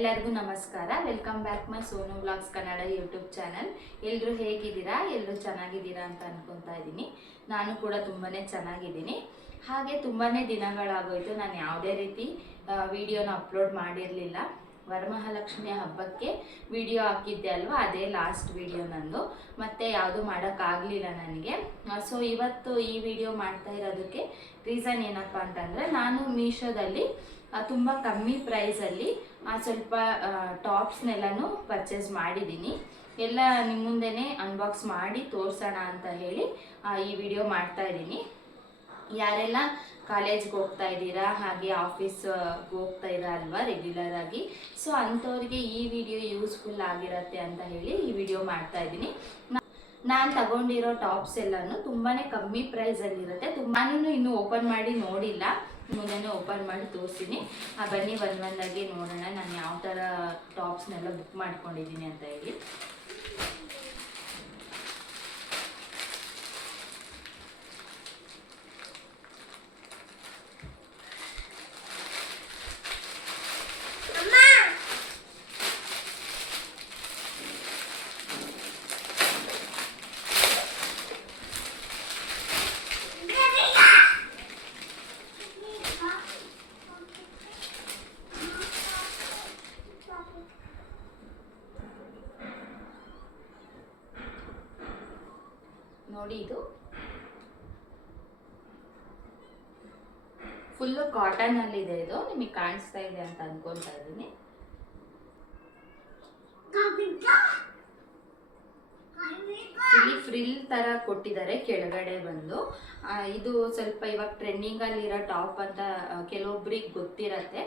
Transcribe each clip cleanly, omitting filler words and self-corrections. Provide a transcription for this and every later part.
ಎಲ್ಲರಿಗೂ ನಮಸ್ಕಾರ. Welcome back my Sonu vlogs Kannada YouTube channel. ಎಲ್ಲರೂ ಹೇಗಿದ್ದೀರಾ? ಎಲ್ಲರೂ ಚೆನ್ನಾಗಿದ್ದೀರಾ ಅಂತ ಅನ್ಕೊತಾ ಇದ್ದೀನಿ. ನಾನು ಕೂಡ ತುಂಬಾನೇ ಚೆನ್ನಾಗಿದ್ದೀನಿ. ಹಾಗೆ ತುಂಬಾನೇ ದಿನಗಳಾಗೋಯ್ತು ನಾನು ಯಾವುದೇ ರೀತಿ ವಿಡಿಯೋನ ಅಪ್ಲೋಡ್ ಮಾಡಿರಲಿಲ್ಲ. ವರಮಹಾಲಕ್ಷ್ಮಿ ಹಬ್ಬಕ್ಕೆ ವಿಡಿಯೋ ಹಾಕಿದ್ದೆ ಅಲ್ವಾ, ಅದೇ ಲಾಸ್ಟ್ ವಿಡಿಯೋ ನಂದು. ಮತ್ತೆ ಯಾವುದು ಮಾಡೋಕ್ಕಾಗಲಿಲ್ಲ ನನಗೆ. ಸೊ ಇವತ್ತು ಈ ವಿಡಿಯೋ ಮಾಡ್ತಾ ಇರೋದಕ್ಕೆ ರೀಸನ್ ಏನಪ್ಪ ಅಂತಂದರೆ, ನಾನು ಮೀಶೋದಲ್ಲಿ ತುಂಬ ಕಮ್ಮಿ ಪ್ರೈಸಲ್ಲಿ ಸ್ವಲ್ಪ ಟಾಪ್ಸ್ನೆಲ್ಲನೂ ಪರ್ಚೇಸ್ ಮಾಡಿದ್ದೀನಿ. ಎಲ್ಲ ನಿಮ್ಮ ಮುಂದೆನೇ ಅನ್ಬಾಕ್ಸ್ ಮಾಡಿ ತೋರಿಸೋಣ ಅಂತ ಹೇಳಿ ಈ ವಿಡಿಯೋ ಮಾಡ್ತಾ ಇದ್ದೀನಿ. ಯಾರೆಲ್ಲ ಕಾಲೇಜ್ಗೆ ಹೋಗ್ತಾ ಇದ್ದೀರಾ, ಹಾಗೆ ಆಫೀಸ್ಗೆ ಹೋಗ್ತಾ ಇದ್ದೀರಾ ಅಲ್ವಾ ರೆಗ್ಯುಲರ್ ಆಗಿ, ಸೊ ಅಂಥವ್ರಿಗೆ ಈ ವಿಡಿಯೋ ಯೂಸ್ಫುಲ್ ಆಗಿರತ್ತೆ ಅಂತ ಹೇಳಿ ಈ ವಿಡಿಯೋ ಮಾಡ್ತಾ ಇದ್ದೀನಿ. ನಾನು ತಗೊಂಡಿರೋ ಟಾಪ್ಸ್ ಎಲ್ಲನೂ ತುಂಬಾ ಕಮ್ಮಿ ಪ್ರೈಸಲ್ಲಿರುತ್ತೆ. ನಾನು ಇನ್ನೂ ಓಪನ್ ಮಾಡಿ ನೋಡಿಲ್ಲ, ಮುಂದೆನೇ ಓಪನ್ ಮಾಡಿ ತೋರಿಸ್ತೀನಿ. ಬನ್ನಿ ಒಂದಾಗಿ ನೋಡೋಣ ನಾನು ಯಾವ ಥರ ಟಾಪ್ಸ್ನೆಲ್ಲ ಬುಕ್ ಮಾಡ್ಕೊಂಡಿದ್ದೀನಿ ಅಂತ ಹೇಳಿ. ನೋಡಿ, ಇದು ಫುಲ್ಲು ಕಾಟನ್ ಅಲ್ಲಿ ಇದೆ. ಇದು ನಿಮಗೆ ಕಾಣಿಸ್ತಾ ಇದೆ ಅಂತ ಅನ್ಕೊಂತಾ ಇದ್ದೀನಿ. ಇಲ್ಲಿ ಫ್ರಿಲ್ ತರ ಕೊಟ್ಟಿದ್ದಾರೆ ಕೆಳಗಡೆ ಬಂದು. ಇದು ಸ್ವಲ್ಪ ಇವಾಗ ಟ್ರೆಂಡಿಂಗ್ ಅಲ್ಲಿ ಇರೋ ಟಾಪ್ ಅಂತ ಕೆಲವೊಬ್ರಿಗೆ ಗೊತ್ತಿರತ್ತೆ.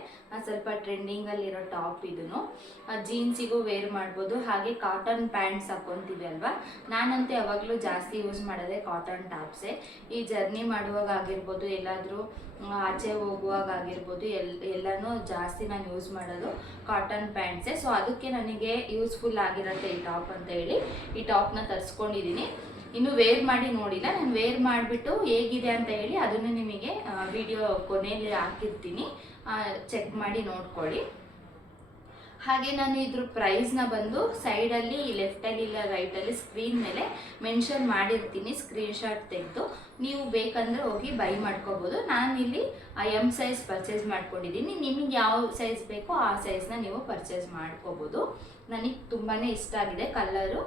ಸ್ವಲ್ಪ ಟ್ರೆಂಡಿಂಗ್ ಅಲ್ಲಿ ಇರೋ ಟಾಪ್ ಇದನ್ನು ಜೀನ್ಸಿಗೂ ವೇರ್ ಮಾಡ್ಬೋದು. ಹಾಗೆ ಕಾಟನ್ ಪ್ಯಾಂಟ್ಸ್ ಹಾಕೊಂತೀವಿ ಅಲ್ವಾ, ನಾನಂತೂ ಯಾವಾಗಲೂ ಜಾಸ್ತಿ ಯೂಸ್ ಮಾಡೋದೇ ಕಾಟನ್ ಟಾಪ್ಸೇ. ಈ ಜರ್ನಿ ಮಾಡುವಾಗ ಆಗಿರ್ಬೋದು, ಎಲ್ಲಾದರೂ ಆಚೆ ಹೋಗುವಾಗ ಆಗಿರ್ಬೋದು, ಎಲ್ಲನೂ ಜಾಸ್ತಿ ನಾನು ಯೂಸ್ ಮಾಡೋದು ಕಾಟನ್ ಪ್ಯಾಂಟ್ಸೇ. ಸೊ ಅದಕ್ಕೆ ನನಗೆ ಯೂಸ್ಫುಲ್ ಆಗಿರುತ್ತೆ ಈ ಟಾಪ್ ಅಂತ ಹೇಳಿ ಈ ಟಾಪ್ನ ತರಿಸ್ಕೊಂಡಿದ್ದೀನಿ. ಇನ್ನು ವೇರ್ ಮಾಡಿ ನೋಡಿಲ್ಲ. ನಾನು ವೇರ್ ಮಾಡಿಬಿಟ್ಟು ಹೇಗಿದೆ ಅಂತ ಹೇಳಿ ಅದನ್ನು ನಿಮಗೆ ವಿಡಿಯೋ ಕೊನೆಯಲ್ಲಿ ಹಾಕಿರ್ತೀನಿ, ಚೆಕ್ ಮಾಡಿ ನೋಡ್ಕೊಳ್ಳಿ. ಹಾಗೆ ನಾನು ಇದ್ರ ಪ್ರೈಸ್ನ ಬಂದು ಸೈಡಲ್ಲಿ ಲೆಫ್ಟಲ್ಲಿ ಇಲ್ಲ ರೈಟಲ್ಲಿ ಸ್ಕ್ರೀನ್ ಮೇಲೆ ಮೆನ್ಷನ್ ಮಾಡಿರ್ತೀನಿ, ಸ್ಕ್ರೀನ್ಶಾಟ್ ತೆಗೆದು ನೀವು ಬೇಕಂದರೆ ಹೋಗಿ ಬೈ ಮಾಡ್ಕೋಬೋದು. ನಾನಿಲ್ಲಿ ಎಮ್ ಸೈಜ್ ಪರ್ಚೇಸ್ ಮಾಡ್ಕೊಂಡಿದ್ದೀನಿ. ನಿಮಗೆ ಯಾವ ಸೈಜ್ ಬೇಕೋ ಆ ಸೈಜ್ನ ನೀವು ಪರ್ಚೇಸ್ ಮಾಡ್ಕೋಬೋದು. ನನಗೆ ತುಂಬಾ ಇಷ್ಟ ಆಗಿದೆ ಕಲರು.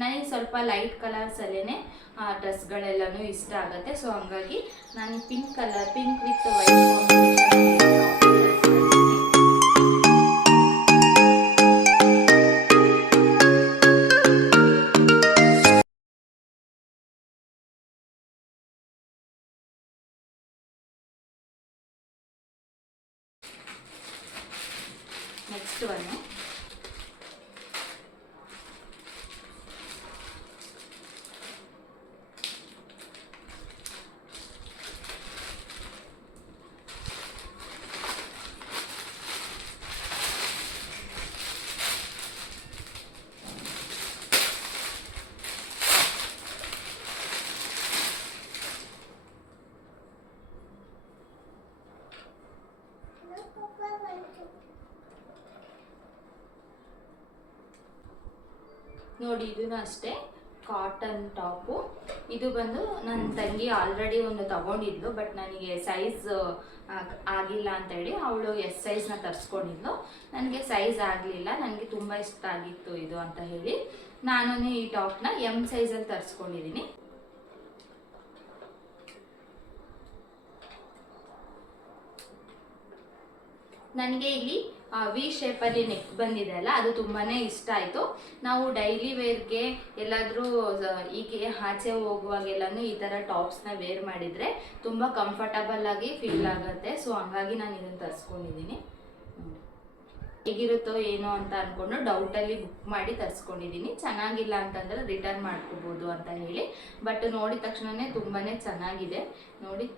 ನನಗೆ ಸ್ವಲ್ಪ ಲೈಟ್ ಕಲರ್ಸಲ್ಲೇ ಡ್ರೆಸ್ಗಳೆಲ್ಲನೂ ಇಷ್ಟ ಆಗುತ್ತೆ. ಸೊ ಹಂಗಾಗಿ ನಾನು pink colour, pink with white next one ನೋಡಿ, ಇದೂ ಅಷ್ಟೇ ಕಾಟನ್ ಟಾಪು. ಇದು ಬಂದು ನನ್ನ ತಂಗಿ ಆಲ್ರೆಡಿ ಒಂದು ತಗೊಂಡಿದ್ಲು, ಬಟ್ ನನಗೆ ಸೈಜ್ ಆಗಿಲ್ಲ ಅಂತ ಹೇಳಿ ಅವಳು ಎಸ್ ಸೈಜ್ನ ತರಿಸ್ಕೊಂಡಿದ್ಲು. ನನಗೆ ಸೈಜ್ ಆಗಲಿಲ್ಲ, ನನಗೆ ತುಂಬ ಇಷ್ಟ ಆಗಿತ್ತು ಇದು ಅಂತ ಹೇಳಿ ನಾನು ಈ ಟಾಪ್ನ ಎಮ್ ಸೈಜಲ್ಲಿ ತರಿಸ್ಕೊಂಡಿದ್ದೀನಿ. ನನಗೆ ಇಲ್ಲಿ ವಿ ಶೇಪಲ್ಲಿ ನೆಕ್ ಬಂದಿದೆ ಅಲ್ಲ, ಅದು ತುಂಬಾ ಇಷ್ಟ ಆಯಿತು. ನಾವು ಡೈಲಿ ವೇರ್ಗೆ ಎಲ್ಲಾದರೂ ಹೀಗೆ ಆಚೆ ಹೋಗುವಾಗೆಲ್ಲನೂ ಈ ಥರ ಟಾಪ್ಸ್ನ ವೇರ್ ಮಾಡಿದರೆ ತುಂಬ ಕಂಫರ್ಟಬಲ್ ಆಗಿ ಫೀಲ್ ಆಗುತ್ತೆ. ಸೊ ಹಂಗಾಗಿ ನಾನು ಇದನ್ನು ತರಿಸ್ಕೊಂಡಿದ್ದೀನಿ. ಹೇಗಿರುತ್ತೋ ಏನೋ ಅಂತ ಅಂದ್ಕೊಂಡು ಡೌಟಲ್ಲಿ ಬುಕ್ ಮಾಡಿ ತರಿಸ್ಕೊಂಡಿದ್ದೀನಿ. ಚೆನ್ನಾಗಿಲ್ಲ ಅಂತಂದರೆ ರಿಟರ್ನ್ ಮಾಡ್ಕೋಬೋದು ಅಂತ ಹೇಳಿ, ಬಟ್ ನೋಡಿದ ತಕ್ಷಣವೇ ತುಂಬಾ ಚೆನ್ನಾಗಿದೆ. ನೋಡಿ,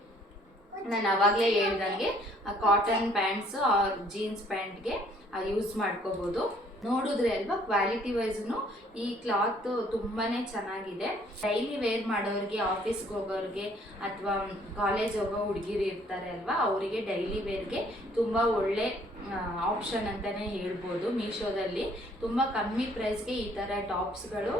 ನಾನು ಆವಾಗಲೇ ಹೇಳ್ದಂಗೆ ಕಾಟನ್ ಪ್ಯಾಂಟ್ಸು ಜೀನ್ಸ್ ಪ್ಯಾಂಟ್ಗೆ ಯೂಸ್ ಮಾಡ್ಕೋಬೋದು. ನೋಡಿದ್ರೆ ಅಲ್ವಾ ಕ್ವಾಲಿಟಿ ವೈಸ್ನು ಈ ಕ್ಲಾತ್ ತುಂಬಾನೇ ಚೆನ್ನಾಗಿದೆ. ಡೈಲಿ ವೇರ್ ಮಾಡೋರಿಗೆ, ಆಫೀಸ್ಗೆ ಹೋಗೋರಿಗೆ ಅಥವಾ ಕಾಲೇಜ್ ಹೋಗೋ ಹುಡುಗಿರು ಇರ್ತಾರೆ ಅಲ್ವಾ, ಅವರಿಗೆ ಡೈಲಿ ವೇರ್ಗೆ ತುಂಬಾ ಒಳ್ಳೆ ಆಪ್ಷನ್ ಅಂತಾನೆ ಹೇಳ್ಬೋದು. ಮೀಶೋದಲ್ಲಿ ತುಂಬಾ ಕಮ್ಮಿ ಪ್ರೈಸ್ಗೆ ಈ ತರ ಟಾಪ್ಸ್ಗಳು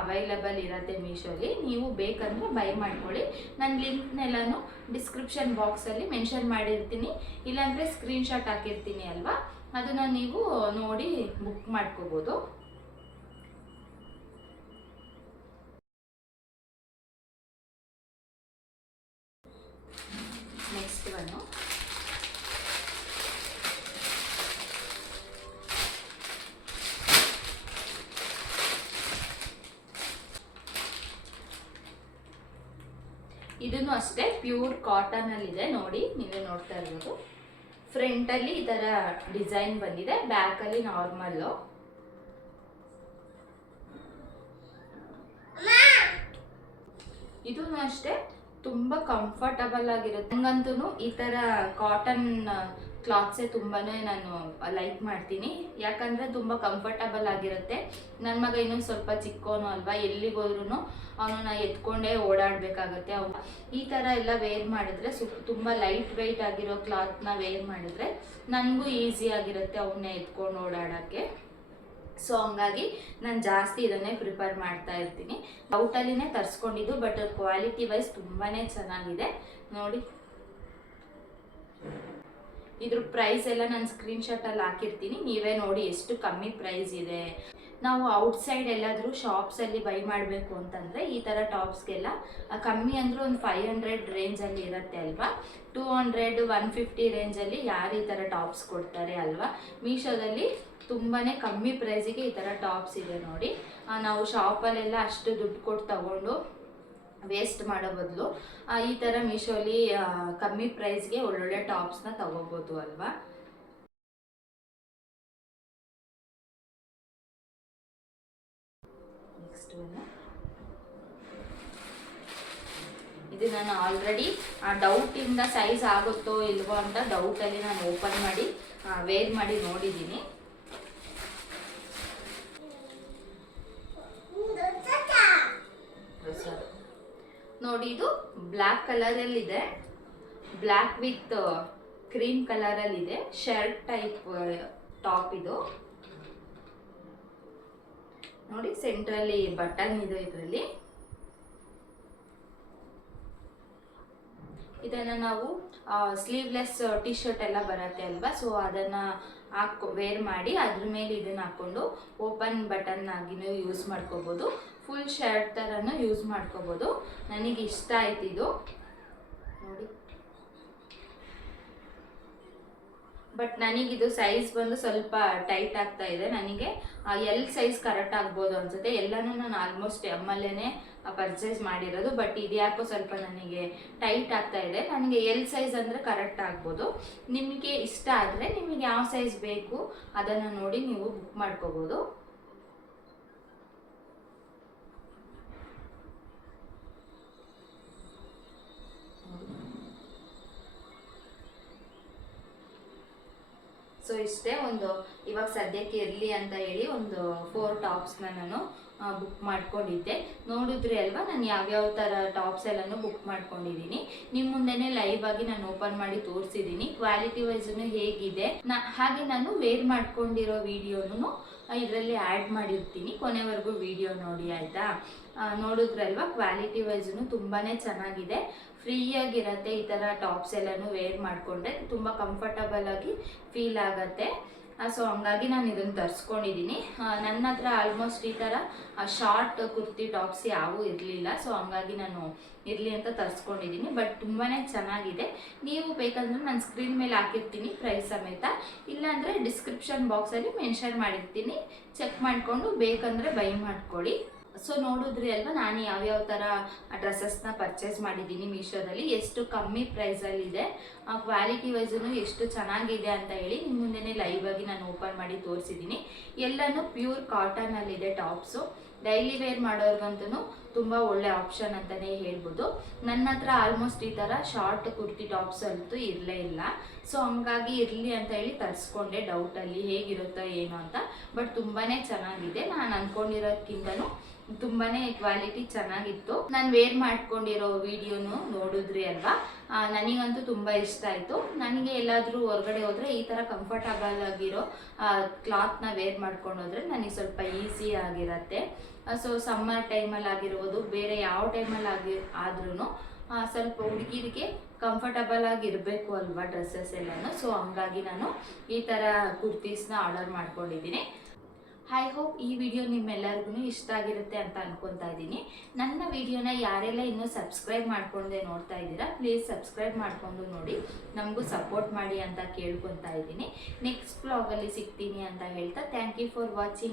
ಅವೈಲಬಲ್ ಇರುತ್ತೆ ಮೀಶೋಲಿ. ನೀವು ಬೇಕಂದ್ರೆ ಬೈ ಮಾಡ್ಕೊಳ್ಳಿ. ನಾನು ಲಿಂಕ್ನೆಲ್ಲನೂ ಡಿಸ್ಕ್ರಿಪ್ಷನ್ ಬಾಕ್ಸಲ್ಲಿ ಮೆನ್ಷನ್ ಮಾಡಿರ್ತೀನಿ, ಇಲ್ಲಾಂದರೆ ಸ್ಕ್ರೀನ್ಶಾಟ್ ಹಾಕಿರ್ತೀನಿ ಅಲ್ವಾ, ಅದನ್ನು ನೀವು ನೋಡಿ ಬುಕ್ ಮಾಡ್ಕೋಬೋದು. ನೆಕ್ಸ್ಟ್ ಒನ್ನು ಇದನ್ನು ಅಷ್ಟೇ ಪ್ಯೂರ್ ಕಾಟನ್ ಅಲ್ಲಿ ಇದೆ. ನೋಡಿ, ನೀವೇ ನೋಡ್ತಾ ಇರ್ಬೋದು. ಫ್ರಂಟ್ ಅಲ್ಲಿ ಈ ತರ ಡಿಸೈನ್ ಬಂದಿದೆ, ಬ್ಯಾಕ್ ಅಲ್ಲಿ ನಾರ್ಮಲ್. ಇದನ್ನು ಅಷ್ಟೇ ತುಂಬಾ ಕಂಫರ್ಟಬಲ್ ಆಗಿರುತ್ತೆ. ನಂಗಂತೂ ಈ ತರ ಕಾಟನ್ ಕ್ಲಾತ್ಸೇ ತುಂಬಾನೇ ನಾನು ಲೈಕ್ ಮಾಡ್ತೀನಿ, ಯಾಕಂದ್ರೆ ತುಂಬಾ ಕಂಫರ್ಟಬಲ್ ಆಗಿರುತ್ತೆ. ನನ್ನ ಮಗ ಇನ್ನೊಂದು ಸ್ವಲ್ಪ ಚಿಕ್ಕವನು ಅಲ್ವಾ, ಎಲ್ಲಿಗೋದ್ರೂ ಅವನನ್ನ ಎತ್ಕೊಂಡೇ ಓಡಾಡ್ಬೇಕಾಗತ್ತೆ. ಈ ತರ ಎಲ್ಲ ವೇರ್ ಮಾಡಿದ್ರೆ ತುಂಬಾ ಲೈಟ್ ವೆಯ್ಟ್ ಆಗಿರೋ ಕ್ಲಾತ್ನ ವೇರ್ ಮಾಡಿದ್ರೆ ನನಗೂ ಈಸಿ ಆಗಿರುತ್ತೆ ಅವನ್ನ ಎತ್ಕೊಂಡು ಓಡಾಡಕ್ಕೆ. ಸೊ ಹಂಗಾಗಿ ನಾನು ಜಾಸ್ತಿ ಇದನ್ನೇ ಪ್ರಿಫರ್ ಮಾಡ್ತಾ ಇರ್ತೀನಿ. ಔಟಲ್ಲಿನೇ ತರಿಸ್ಕೊಂಡಿದ್ದು, ಬಟ್ ಕ್ವಾಲಿಟಿ ವೈಸ್ ತುಂಬಾನೇ ಚೆನ್ನಾಗಿದೆ. ನೋಡಿ, ಇದ್ರ ಪ್ರೈಸ್ ಎಲ್ಲ ನಾನು ಸ್ಕ್ರೀನ್ಶಾಟ್ ಅಲ್ಲಿ ಹಾಕಿರ್ತೀನಿ, ನೀವೇ ನೋಡಿ ಎಷ್ಟು ಕಮ್ಮಿ ಪ್ರೈಸ್ ಇದೆ. ನಾವು ಔಟ್ಸೈಡ್ ಎಲ್ಲಾದರೂ ಶಾಪ್ಸಲ್ಲಿ ಬೈ ಮಾಡಬೇಕು ಅಂತಂದರೆ ಈ ಥರ ಟಾಪ್ಸ್ಗೆಲ್ಲ ಕಮ್ಮಿ ಅಂದರೆ ಒಂದು 500 ರೇಂಜಲ್ಲಿ ಇರುತ್ತೆ ಅಲ್ವಾ. 200, 150 ರೇಂಜಲ್ಲಿ ಯಾರು ಈ ಥರ ಟಾಪ್ಸ್ ಕೊಡ್ತಾರೆ ಅಲ್ವಾ. ಮೀಶೋದಲ್ಲಿ ತುಂಬಾ ಕಮ್ಮಿ ಪ್ರೈಸಿಗೆ ಈ ಥರ ಟಾಪ್ಸ್ ಇದೆ ನೋಡಿ. ನಾವು ಶಾಪಲ್ಲೆಲ್ಲ ಅಷ್ಟು ದುಡ್ಡು ಕೊಟ್ಟು ತಗೊಂಡು ವೇಸ್ಟ್ ಮಾಡೋ ಬದಲು ಈ ಥರ ಮೀಶೋಲಿ ಕಮ್ಮಿ ಪ್ರೈಸ್ಗೆ ಒಳ್ಳೊಳ್ಳೆ ಟಾಪ್ಸ್ನ ತಗೋಬೋದು ಅಲ್ವಾ. ನೆಕ್ಸ್ಟ್ ಇದು ನಾನು ಆಲ್ರೆಡಿ ಡೌಟಿಂದ ಸೈಜ್ ಆಗುತ್ತೋ ಇಲ್ವೋ ಅಂತ ಡೌಟಲ್ಲಿ ನಾನು ಓಪನ್ ಮಾಡಿ ವೇರ್ ಮಾಡಿ ನೋಡಿದ್ದೀನಿ. ನೋಡಿ, ಇದು ಬ್ಲ್ಯಾಕ್ ಕಲರಲ್ಲಿದೆ, ಬ್ಲ್ಯಾಕ್ ವಿತ್ ಕ್ರೀಮ್ ಕಲರಲ್ಲಿದೆ, ಶರ್ಟ್ ಟೈಪ್ ಟಾಪ್ ಇದು. ನೋಡಿ, ಸೆಂಟ್ರಲ್ಲಿ ಬಟನ್ ಇದೆ ಇದರಲ್ಲಿ. ಇದನ್ನು ನಾವು ಸ್ಲೀವ್ಲೆಸ್ ಟಿ ಶರ್ಟ್ ಎಲ್ಲ ಬರುತ್ತೆ ಅಲ್ವಾ, ಸೊ ಅದನ್ನು ವೇರ್ ಮಾಡಿ ಅದ್ರ ಮೇಲೆ ಇದನ್ನು ಹಾಕ್ಕೊಂಡು ಓಪನ್ ಬಟನ್ ಆಗಿನೂ ಯೂಸ್ ಮಾಡ್ಕೋಬೋದು, ಫುಲ್ ಶರ್ಟ್ ಥರನೂ ಯೂಸ್ ಮಾಡ್ಕೋಬೋದು. ನನಗೆ ಇಷ್ಟ ಆಯ್ತು ಇದು ನೋಡಿ. ಬಟ್ ನನಗಿದು ಸೈಜ್ ಬಂದು ಸ್ವಲ್ಪ ಟೈಟ್ ಆಗ್ತಾ ಇದೆ. ನನಗೆ ಎಲ್ ಸೈಜ್ ಕರೆಕ್ಟ್ ಆಗ್ಬೋದು ಅನ್ಸುತ್ತೆ. ಎಲ್ಲನೂ ನಾನು ಆಲ್ಮೋಸ್ಟ್ ಎಮ್ಮಲ್ಲೇ ಪರ್ಚೇಸ್ ಮಾಡಿರೋದು, ಬಟ್ ಇದ್ಯಾಕೋ ಸ್ವಲ್ಪ ನನಗೆ ಟೈಟ್ ಆಗ್ತಾ ಇದೆ. ನನಗೆ ಎಲ್ ಸೈಜ್ ಅಂದರೆ ಕರೆಕ್ಟ್ ಆಗ್ಬೋದು. ನಿಮಗೆ ಇಷ್ಟ ಆದರೆ ನಿಮಗೆ ಯಾವ ಸೈಜ್ ಬೇಕು ಅದನ್ನು ನೋಡಿ ನೀವು ಬುಕ್ ಮಾಡ್ಕೋಬೋದು. ಸೊ ಇಷ್ಟೇ, ಒಂದು ಇವಾಗ ಸದ್ಯಕ್ಕೆ ಇರಲಿ ಅಂತ ಹೇಳಿ ಒಂದು 4 ಟಾಪ್ಸ್ನ ನಾನು ಬುಕ್ ಮಾಡ್ಕೊಂಡಿದ್ದೆ. ನೋಡಿದ್ರಿ ಅಲ್ವಾ ನಾನು ಯಾವ್ಯಾವ ಥರ ಟಾಪ್ಸ್ ಎಲ್ಲನೂ ಬುಕ್ ಮಾಡ್ಕೊಂಡಿದ್ದೀನಿ. ನಿಮ್ಮ ಮುಂದೆನೇ ಲೈವ್ ಆಗಿ ನಾನು ಓಪನ್ ಮಾಡಿ ತೋರಿಸಿದ್ದೀನಿ. ಕ್ವಾಲಿಟಿ ವೈಸನ್ನು ಹೇಗಿದೆ, ಹಾಗೆ ನಾನು ವೇರ್ ಮಾಡ್ಕೊಂಡಿರೋ ವಿಡಿಯೋನು ಇದರಲ್ಲಿ ಆ್ಯಡ್ ಮಾಡಿರ್ತೀನಿ, ಕೊನೆವರೆಗೂ ವಿಡಿಯೋ ನೋಡಿ ಆಯಿತಾ. ನೋಡಿದ್ರಲ್ವಾ ಕ್ವಾಲಿಟಿ ವೈಸನ್ನು ತುಂಬಾ ಚೆನ್ನಾಗಿದೆ, ಫ್ರೀಯಾಗಿರುತ್ತೆ. ಈ ಥರ ಟಾಪ್ಸ್ ಎಲ್ಲನೂ ವೇರ್ ಮಾಡಿಕೊಂಡ್ರೆ ತುಂಬ ಕಂಫರ್ಟಬಲ್ ಆಗಿ ಫೀಲ್ ಆಗುತ್ತೆ. ಸೊ ಹಂಗಾಗಿ ನಾನು ಇದನ್ನು ತರಿಸ್ಕೊಂಡಿದ್ದೀನಿ. ನನ್ನ ಹತ್ರ ಆಲ್ಮೋಸ್ಟ್ ಈ ಥರ ಶಾರ್ಟ್ ಕುರ್ತಿ ಟಾಪ್ಸ್ ಯಾವೂ ಇರಲಿಲ್ಲ, ಸೊ ಹಂಗಾಗಿ ನಾನು ಇರಲಿ ಅಂತ ತರಿಸ್ಕೊಂಡಿದ್ದೀನಿ. ಬಟ್ ತುಂಬಾ ಚೆನ್ನಾಗಿದೆ. ನೀವು ಬೇಕಂದ್ರೆ ನಾನು ಸ್ಕ್ರೀನ್ ಮೇಲೆ ಹಾಕಿರ್ತೀನಿ ಪ್ರೈಸ್ ಸಮೇತ, ಇಲ್ಲಾಂದರೆ ಡಿಸ್ಕ್ರಿಪ್ಷನ್ ಬಾಕ್ಸಲ್ಲಿ ಮೆನ್ಷನ್ ಮಾಡಿರ್ತೀನಿ, ಚೆಕ್ ಮಾಡಿಕೊಂಡು ಬೇಕಂದರೆ ಬೈ ಮಾಡ್ಕೊಳ್ಳಿ. ಸೊ ನೋಡಿದ್ರಿ ಅಲ್ವಾ ನಾನು ಯಾವ್ಯಾವ ಥರ ಡ್ರೆಸ್ಸಸ್ನ ಪರ್ಚೇಸ್ ಮಾಡಿದ್ದೀನಿ ಮೀಶೋದಲ್ಲಿ, ಎಷ್ಟು ಕಮ್ಮಿ ಪ್ರೈಸಲ್ಲಿದೆ, ಕ್ವಾಲಿಟಿ ವೈಸನ್ನು ಎಷ್ಟು ಚೆನ್ನಾಗಿದೆ ಅಂತ ಹೇಳಿ ನಿಮ್ಮ ಮುಂದೆನೇ ಲೈವ್ ಆಗಿ ನಾನು ಓಪನ್ ಮಾಡಿ ತೋರಿಸಿದ್ದೀನಿ. ಎಲ್ಲನೂ ಪ್ಯೂರ್ ಕಾಟನಲ್ಲಿದೆ ಟಾಪ್ಸು. ಡೈಲಿ ವೇರ್ ಮಾಡೋರ್ಗಂತೂ ತುಂಬ ಒಳ್ಳೆ ಆಪ್ಷನ್ ಅಂತಲೇ ಹೇಳ್ಬೋದು. ನನ್ನ ಹತ್ರ ಆಲ್ಮೋಸ್ಟ್ ಈ ಥರ ಶಾರ್ಟ್ ಕುರ್ತಿ ಟಾಪ್ಸ್ ಅಂತೂ ಇರಲೇ ಇಲ್ಲ. ಸೊ ಹಂಗಾಗಿ ಇರಲಿ ಅಂತ ಹೇಳಿ ತರಿಸ್ಕೊಂಡೆ ಡೌಟಲ್ಲಿ ಹೇಗಿರುತ್ತೋ ಏನೋ ಅಂತ. ಬಟ್ ತುಂಬಾ ಚೆನ್ನಾಗಿದೆ, ನಾನು ಅಂದ್ಕೊಂಡಿರೋದಕ್ಕಿಂತನೂ ತುಂಬಾ ಕ್ವಾಲಿಟಿ ಚೆನ್ನಾಗಿತ್ತು. ನಾನು ವೇರ್ ಮಾಡ್ಕೊಂಡಿರೋ ವಿಡಿಯೋನು ನೋಡಿದ್ರಿ ಅಲ್ವಾ, ನನಗಂತೂ ತುಂಬ ಇಷ್ಟ ಆಯಿತು. ನನಗೆ ಎಲ್ಲಾದರೂ ಹೊರಗಡೆ ಹೋದರೆ ಈ ಥರ ಕಂಫರ್ಟಬಲ್ ಆಗಿರೋ ಕ್ಲಾತ್ನ ವೇರ್ ಮಾಡ್ಕೊಂಡು ಹೋದರೆ ನನಗೆ ಸ್ವಲ್ಪ ಈಸಿ ಆಗಿರುತ್ತೆ. ಸೊ ಸಮ್ಮರ್ ಟೈಮಲ್ಲಿ ಆಗಿರ್ಬೋದು, ಬೇರೆ ಯಾವ ಟೈಮಲ್ಲಿ ಆದ್ರೂ ಸ್ವಲ್ಪ ಹುಡುಗಿರಿಗೆ ಕಂಫರ್ಟಬಲ್ ಆಗಿರಬೇಕು ಅಲ್ವಾ ಡ್ರೆಸ್ಸಸ್ ಎಲ್ಲನೂ. ಸೊ ಹಂಗಾಗಿ ನಾನು ಈ ಥರ ಕುರ್ತೀಸ್ನ ಆರ್ಡರ್ ಮಾಡ್ಕೊಂಡಿದ್ದೀನಿ. ಐ ಹೋಪ್ ಈ ವಿಡಿಯೋ ನಿಮ್ಮೆಲ್ಲರಿಗೂ ಇಷ್ಟ ಆಗಿರುತ್ತೆ ಅಂತ ಅನ್ಕೊತಾ ಇದ್ದೀನಿ. ನನ್ನ ವಿಡಿಯೋನ ಯಾರೆಲ್ಲ ಇನ್ನೂ ಸಬ್ಸ್ಕ್ರೈಬ್ ಮಾಡ್ಕೊಂಡೆ ನೋಡ್ತಾ ಇದ್ದೀರಾ, ಪ್ಲೀಸ್ ಸಬ್ಸ್ಕ್ರೈಬ್ ಮಾಡಿಕೊಂಡು ನೋಡಿ, ನಮಗೂ ಸಪೋರ್ಟ್ ಮಾಡಿ ಅಂತ ಕೇಳ್ಕೊತಾ ಇದ್ದೀನಿ. ನೆಕ್ಸ್ಟ್ ವ್ಲಾಗಲ್ಲಿ ಸಿಗ್ತೀನಿ ಅಂತ ಹೇಳ್ತಾ ಥ್ಯಾಂಕ್ ಯು ಫಾರ್ ವಾಚಿಂಗ್.